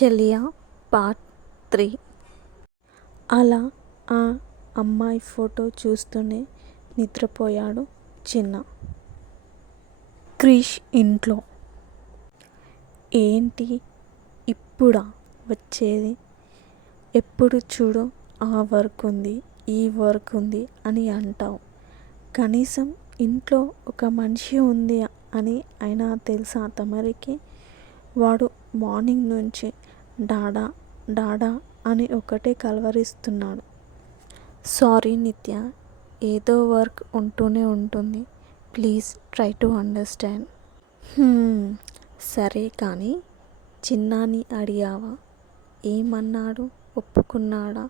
చెలియా part 3. అలా ఆ అమ్మాయి ఫోటో చూస్తూనే నిద్రపోయాడు చిన్న. క్రిష్ ఇంట్లో. ఏంటి ఇప్పుడా వచ్చేది? ఎప్పుడు చూడు ఆ వర్క్ ఉంది, ఈ వర్క్ ఉంది అని అంటావు. కనీసం ఇంట్లో ఒక మనిషి ఉంది అని అయినా తెలుసా తమరికి? వాడు మార్నింగ్ నుంచి డాడా డాడా అని ఒకటే కలవరిస్తున్నాడు. సారీ నిత్య, ఏదో వర్క్ ఉంటూనే ఉంటుంది. Please try to understand. సరే కానీ చిన్నాని అడిగావా? ఏమన్నాడు? ఒప్పుకున్నాడా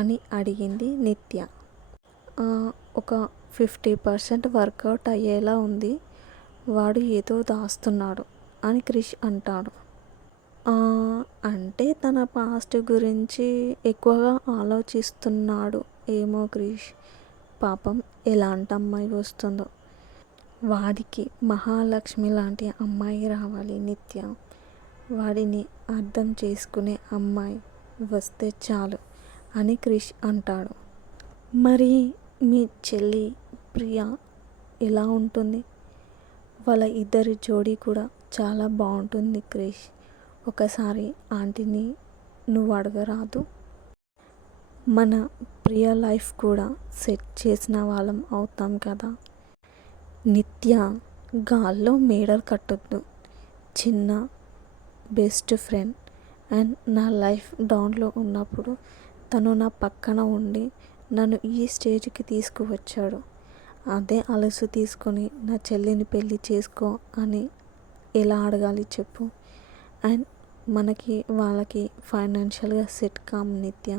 అని అడిగింది నిత్య. ఒక 50% వర్కౌట్ అయ్యేలా ఉంది. వాడు ఏదో దాస్తున్నాడు అని క్రిష్ అంటాడు. అంటే తన పాస్ట్ గురించి ఎక్కువగా ఆలోచిస్తున్నాడు ఏమో క్రిష్. పాపం ఎలాంటి అమ్మాయి వస్తుందో. వాడికి మహాలక్ష్మి లాంటి అమ్మాయి రావాలి నిత్య. వాడిని అర్థం చేసుకునే అమ్మాయి వస్తే చాలు అని క్రిష్ అంటాడు. మరి మీ చెల్లి ప్రియా ఎలా ఉంటుంది? వాళ్ళ ఇద్దరి జోడీ కూడా చాలా బాగుంటుంది క్రిష్. ఒకసారి ఆంటీని నువ్వు అడగరాదు? మన ప్రియ లైఫ్ కూడా సెట్ చేసిన వాళ్ళం అవుతాం కదా. నిత్య, గాల్లో మేడలు కట్టొద్దు. చిన్న బెస్ట్ ఫ్రెండ్ అండ్ నా లైఫ్ డౌన్లో ఉన్నప్పుడు తను నా పక్కన ఉండి నన్ను ఈ స్టేజ్కి తీసుకువచ్చాడు. అదే అలసు తీసుకొని నా చెల్లిని పెళ్ళి చేసుకో అని ఎలా అడగాలి చెప్పు? అండ్ మనకి వాళ్ళకి ఫైనాన్షియల్గా సెట్ కామ్ నిత్య.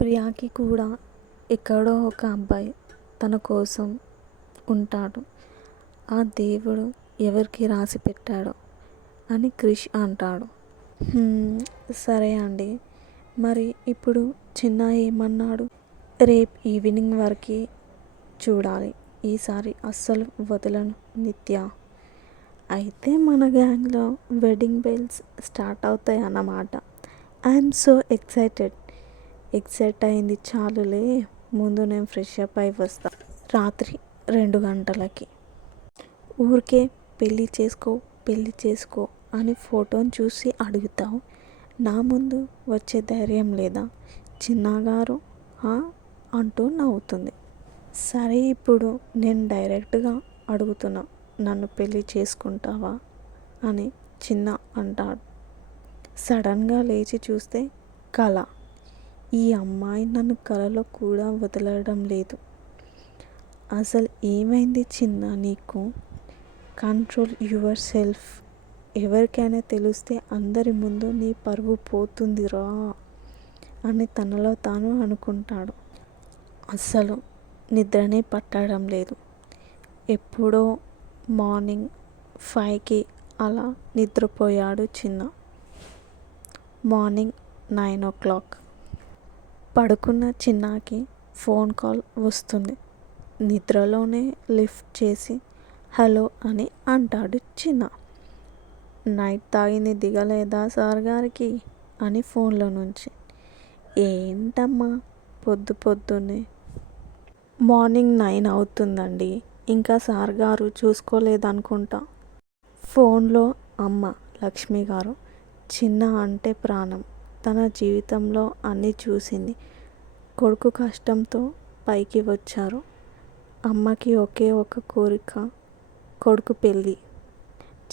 ప్రియాకి కూడా ఎక్కడో ఒక అబ్బాయి తన కోసం ఉంటాడు. ఆ దేవుడు ఎవరికి రాసి పెట్టాడో అని క్రిష్ అంటాడు. సరే అండి, మరి ఇప్పుడు చిన్న ఏమన్నాడు? రేపు ఈవినింగ్ వరకు చూడాలి, ఈసారి అస్సలు వదలను నిత్య. అయితే మన గ్యాంగ్లో వెడ్డింగ్ బెల్స్ స్టార్ట్ అవుతాయి అన్నమాట. ఐఎమ్ సో ఎక్సైట్ అయింది చాలులే. ముందు నేను ఫ్రెష్ అప్ అయి వస్తా. రాత్రి 2 గంటలకి. ఊరికే పెళ్ళి చేసుకో అని ఫోటోని చూసి అడుగుతావు. నా ముందు వచ్చే ధైర్యం లేదా చిన్నగారు అంటూ నవ్వుతుంది. సరే ఇప్పుడు నేను డైరెక్ట్గా అడుగుతున్నా, నన్ను పెళ్ళి చేసుకుంటావా అని చిన్న అంటాడు. సడన్గా లేచి చూస్తే కళ. ఈ అమ్మాయి నన్ను కలలో కూడా వదలడం లేదు. అసలు ఏమైంది చిన్న నీకు? Control your self. ఎవరికైనా తెలిస్తే అందరి ముందు నీ పరువు పోతుందిరా అని తనలో తాను అనుకుంటాడు. అస్సలు నిద్రనే పట్టడం లేదు. ఎప్పుడో మార్నింగ్ 5కి అలా నిద్రపోయాడు చిన్న. Morning 9 o'clock. పడుకున్న చిన్నకి ఫోన్ కాల్ వస్తుంది. నిద్రలోనే లిఫ్ట్ చేసి హలో అని అంటాడు చిన్న. నైట్ తాగింది దిగలేదా సార్ గారికి అని ఫోన్లో నుంచి. ఏంటమ్మా పొద్దున్నే? మార్నింగ్ 9 అవుతుందండి, ఇంకా సార్ గారు చూసుకోలేదనుకుంటా. ఫోన్లో అమ్మ లక్ష్మి గారు. చిన్న అంటే ప్రాణం. తన జీవితంలో అన్నీ చూసింది. కొడుకు కష్టంతో పైకి వచ్చారు. అమ్మకి ఒకే ఒక కోరిక, కొడుకు పెళ్ళి.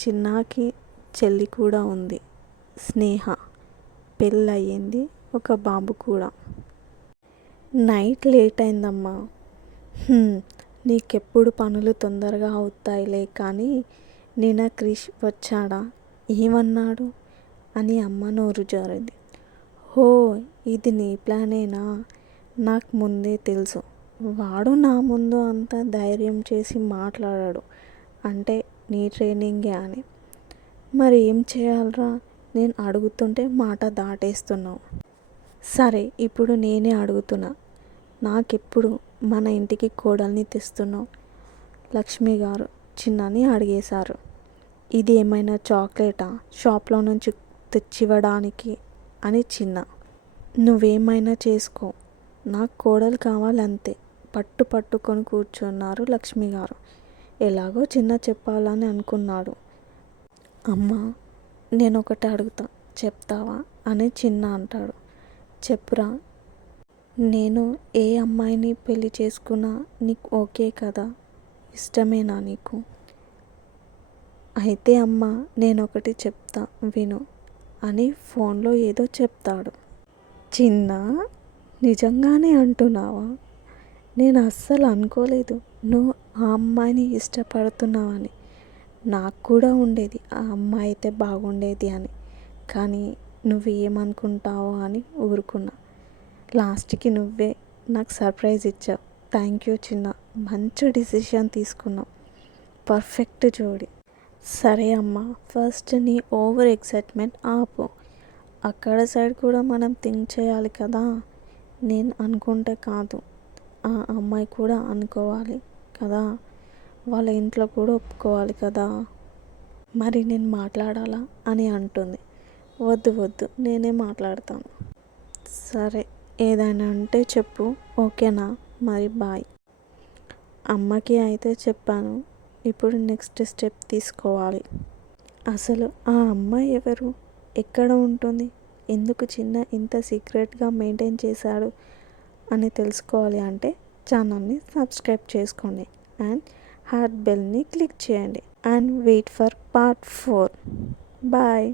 చిన్నకి చెల్లి కూడా ఉంది, స్నేహ. పెళ్ళయింది, ఒక బాబు కూడా. నైట్ లేట్ అయిందమ్మా. నీకెప్పుడు పనులు తొందరగా అవుతాయిలే కానీ నిన్న క్రిష్ వచ్చాడా? ఏమన్నాడు అని అమ్మ నోరు జారింది. హో, ఇది నీ ప్లానేనా? నాకు ముందే తెలుసు. వాడు నా ముందు అంత ధైర్యం చేసి మాట్లాడాడు అంటే నీ ట్రైనింగే అని. మరి ఏం చేయాలరా? నేను అడుగుతుంటే మాట దాటేస్తున్నావు. సరే ఇప్పుడు నేనే అడుగుతున్నా, నాకెప్పుడు మన ఇంటికి కోడల్ని తెస్తున్నావు? లక్ష్మి గారు చిన్నని అడిగేశారు. ఇది ఏమైనా చాక్లెటా షాప్లో నుంచి తెచ్చివ్వడానికి అని చిన్న. నువ్వేమైనా చేసుకో, నాకు కోడలు కావాలంతే పట్టుకొని కూర్చున్నారు లక్ష్మి గారు. ఎలాగో చిన్న చెప్పాలని అనుకున్నాడు. అమ్మా, నేనొకటి అడుగుతా, చెప్తావా అని చిన్న అంటాడు. చెప్పురా. నేను ఏ అమ్మాయిని పెళ్లి చేసుకున్నా నీకు ఓకే కదా, ఇష్టమేనా నీకు? అయితే అమ్మా, నేనొకటి చెప్తా విను అని ఫోన్లో ఏదో చెప్తాడు. చిన్న, నిజంగానే అంటున్నావా? నేను అస్సలు అనుకోలేదు నువ్వు ఆ అమ్మాయిని ఇష్టపడుతున్నావని. నాకు కూడా ఉండేది ఆ అమ్మాయి అయితే బాగుండేది అని, కానీ నువ్వు ఏమనుకుంటావో అని ఊరుకున్నా. లాస్ట్కి నువ్వే నాకు సర్ప్రైజ్ ఇచ్చావు. థ్యాంక్ యూ చిన్న, మంచి డిసిషన్ తీసుకున్నావు. పర్ఫెక్ట్ జోడి. సరే అమ్మా, ఫస్ట్ నీ ఓవర్ ఎక్సైట్మెంట్ ఆపు. అక్కడ సైడ్ కూడా మనం థింక్ చేయాలి కదా. నేను అనుకుంటే కాదు, ఆ అమ్మాయి కూడా అనుకోవాలి కదా, వాళ్ళ ఇంట్లో కూడా ఒప్పుకోవాలి కదా. మరి నేను మాట్లాడాలా అని అంటుంది. వద్దు నేనే మాట్లాడతాను. సరే, ఏదైనా అంటే చెప్పు, ఓకేనా? మరి బాయ్. అమ్మకి అయితే చెప్పాను, ఇప్పుడు నెక్స్ట్ స్టెప్ తీసుకోవాలి. అసలు ఆ అమ్మాయి ఎవరు, ఎక్కడ ఉంటుంది, ఎందుకు చిన్న ఇంత సీక్రెట్గా మెయింటైన్ చేశాడు అని తెలుసుకోవాలి అంటే ఛానల్ని సబ్స్క్రైబ్ చేసుకోండి అండ్ హార్ట్ బెల్ని క్లిక్ చేయండి and wait for part 4. Bye.